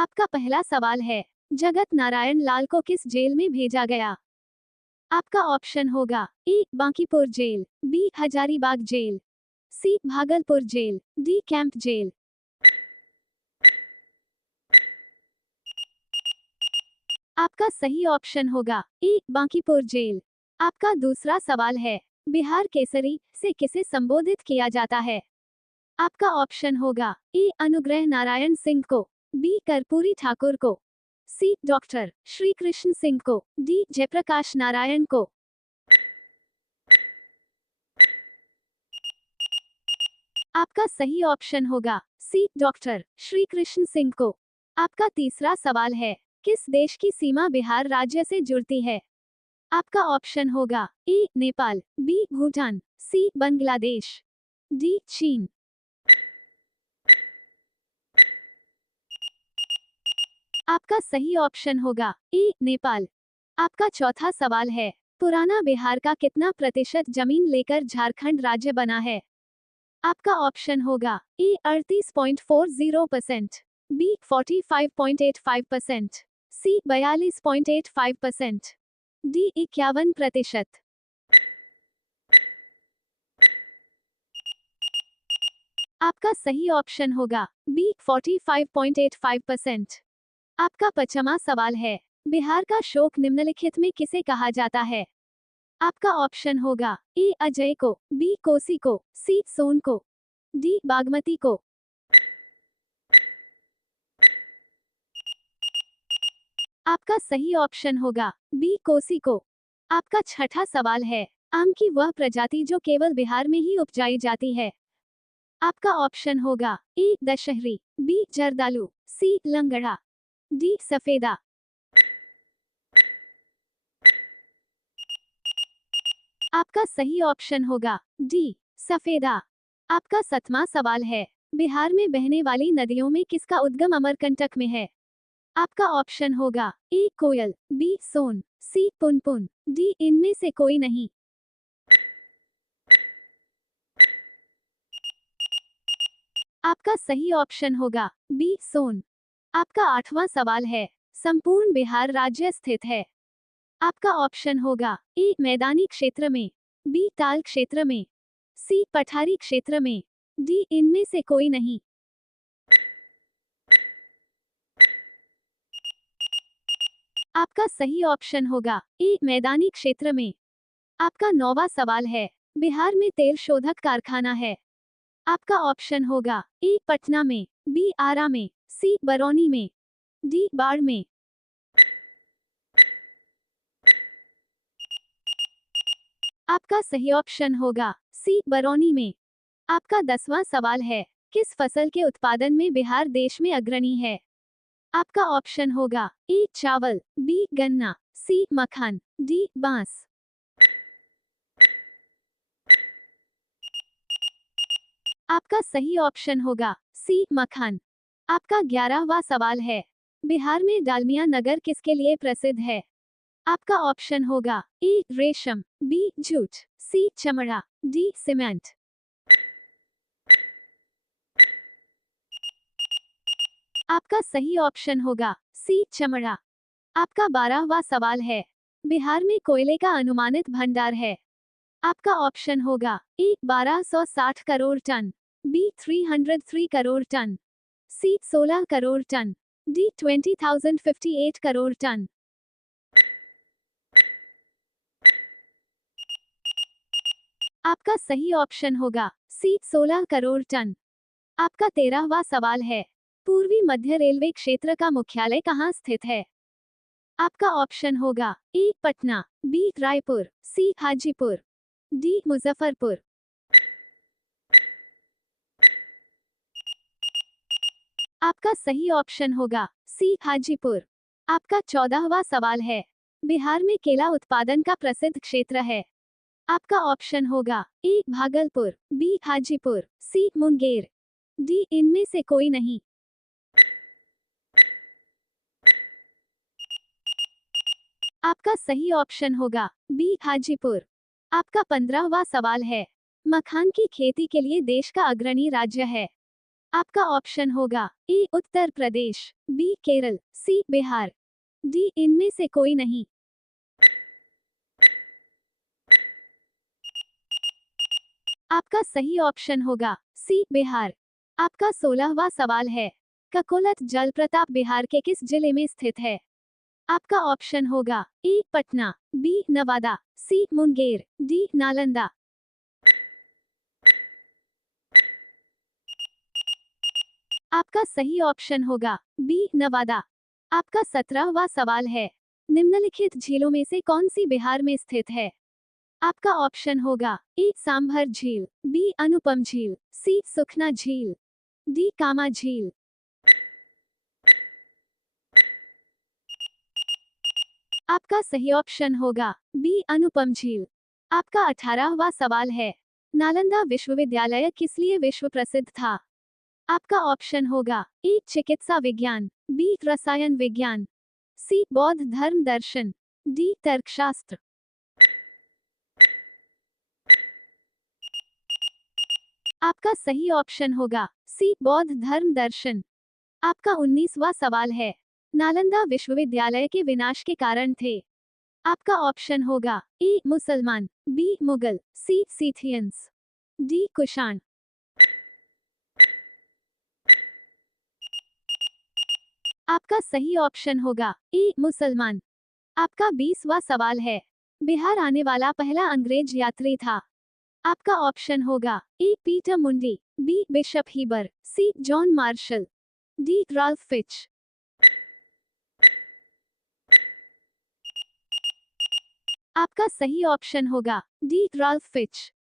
आपका पहला सवाल है, जगत नारायण लाल को किस जेल में भेजा गया? आपका ऑप्शन होगा A Bankipur jail, B Hazaribagh jail, C Bhagalpur jail, D camp jail. आपका सही ऑप्शन होगा ए बांकीपुर जेल। आपका दूसरा सवाल है, बिहार केसरी से किसे संबोधित किया जाता है? आपका ऑप्शन होगा ए अनुग्रह नारायण सिंह को, बी कर्पूरी ठाकुर को, सी डॉक्टर श्री कृष्ण सिंह को, डी जयप्रकाश नारायण को। आपका सही ऑप्शन होगा सी डॉक्टर श्री कृष्ण सिंह को। आपका तीसरा सवाल है, किस देश की सीमा बिहार राज्य से जुड़ती है? आपका ऑप्शन होगा ए नेपाल, बी भूटान, सी बांग्लादेश, डी चीन। आपका सही ऑप्शन होगा ए नेपाल। आपका चौथा सवाल है, पुराना बिहार का कितना प्रतिशत जमीन लेकर झारखंड राज्य बना है? आपका ऑप्शन होगा ए 38.40%, बी 45.85%, सी 42.85%, डी 51%। आपका सही ऑप्शन होगा बी 45.85%। आपका पचमा सवाल है, बिहार का शोक निम्नलिखित में किसे कहा जाता है? आपका ऑप्शन होगा ए अजय को, बी कोसी को, सी सोन को, डी बागमती को। आपका सही ऑप्शन होगा बी कोसी को। आपका छठा सवाल है, आम की वह प्रजाति जो केवल बिहार में ही उपजाई जाती है? आपका ऑप्शन होगा ए दशहरी, बी जर्दालू, सी लंगड़ा, डी सफेदा। आपका सही ऑप्शन होगा डी सफेदा। आपका सातवां सवाल है, बिहार में बहने वाली नदियों में किसका उद्गम अमरकंटक में है? आपका ऑप्शन होगा ए कोयल, बी सोन, सी पुनपुन, डी इनमें से कोई नहीं। आपका सही ऑप्शन होगा बी सोन। आपका आठवां सवाल है, संपूर्ण बिहार राज्य स्थित है? आपका ऑप्शन होगा ए मैदानी क्षेत्र में, बी ताल क्षेत्र में, सी पठारी क्षेत्र में, डी इनमें से कोई नहीं। आपका सही ऑप्शन होगा ए मैदानी क्षेत्र में। आपका नौवां सवाल है, बिहार में तेल शोधक कारखाना है? आपका ऑप्शन होगा ए पटना में, बी आरा में, सी बरौनी में, डी बाढ़ में। आपका सही ऑप्शन होगा सी बरौनी में। आपका 10वां सवाल है, किस फसल के उत्पादन में बिहार देश में अग्रणी है? आपका ऑप्शन होगा ए चावल, बी गन्ना, सी मखान, डी बांस। आपका सही ऑप्शन होगा सी मखान। आपका 11वां सवाल है, बिहार में डालमिया नगर किसके लिए प्रसिद्ध है? आपका ऑप्शन होगा ए रेशम, बी जूट, सी चमड़ा, डी सीमेंट। आपका सही ऑप्शन होगा सी चमड़ा। आपका 12वां सवाल है, बिहार में कोयले का अनुमानित भंडार है? आपका ऑप्शन होगा A 1260 crore tonne, B 303 crore tonne, C 16 crore tonne, D 20,058 crore tonne. आपका सही ऑप्शन होगा सी 16 करोड़ टन। आपका 13वां सवाल है, पूर्वी मध्य रेलवे क्षेत्र का मुख्यालय कहाँ स्थित है? आपका ऑप्शन होगा ए पटना, बी रायपुर, सी हाजीपुर, डी मुजफ्फरपुर। आपका सही ऑप्शन होगा सी हाजीपुर। आपका 14वां सवाल है, बिहार में केला उत्पादन का प्रसिद्ध क्षेत्र है? आपका ऑप्शन होगा ए भागलपुर, बी हाजीपुर, सी मुंगेर, डी इनमें से कोई नहीं। आपका सही ऑप्शन होगा बी हाजीपुर। आपका 15वां सवाल है, मखान की खेती के लिए देश का अग्रणी राज्य है? आपका ऑप्शन होगा ए उत्तर प्रदेश, बी केरल, सी बिहार, डी इनमें से कोई नहीं। आपका सही ऑप्शन होगा सी बिहार। आपका 16वां सवाल है, ककोलत जलप्रपात बिहार के किस जिले में स्थित है? आपका ऑप्शन होगा ए पटना, बी नवादा, सी मुंगेर, डी नालंदा। आपका सही ऑप्शन होगा बी नवादा। आपका 17वां सवाल है, निम्नलिखित झीलों में से कौन सी बिहार में स्थित है? आपका ऑप्शन होगा ए सांभर झील, बी अनुपम झील, सी सुखना झील, डी कामा झील। आपका सही ऑप्शन होगा बी अनुपम झील। आपका 18वां सवाल है, नालंदा विश्वविद्यालय किस लिए विश्व प्रसिद्ध था? आपका ऑप्शन होगा ए चिकित्सा विज्ञान, बी रसायन विज्ञान, सी बौद्ध धर्म दर्शन, डी तर्कशास्त्र। आपका सही ऑप्शन होगा सी बौद्ध धर्म दर्शन। आपका 19वां सवाल है, नालंदा विश्वविद्यालय के विनाश के कारण थे। आपका ऑप्शन होगा ए मुसलमान, बी मुगल, सी सीथियंस, डी कुषाण। आपका सही ऑप्शन होगा ए मुसलमान। आपका 20वां सवाल है, बिहार आने वाला पहला अंग्रेज यात्री था। आपका ऑप्शन होगा A Peter Mundy, B Bishop Heber, C John Marshall, D Ralph Fitch. आपका सही ऑप्शन होगा डी राल्फ फिच।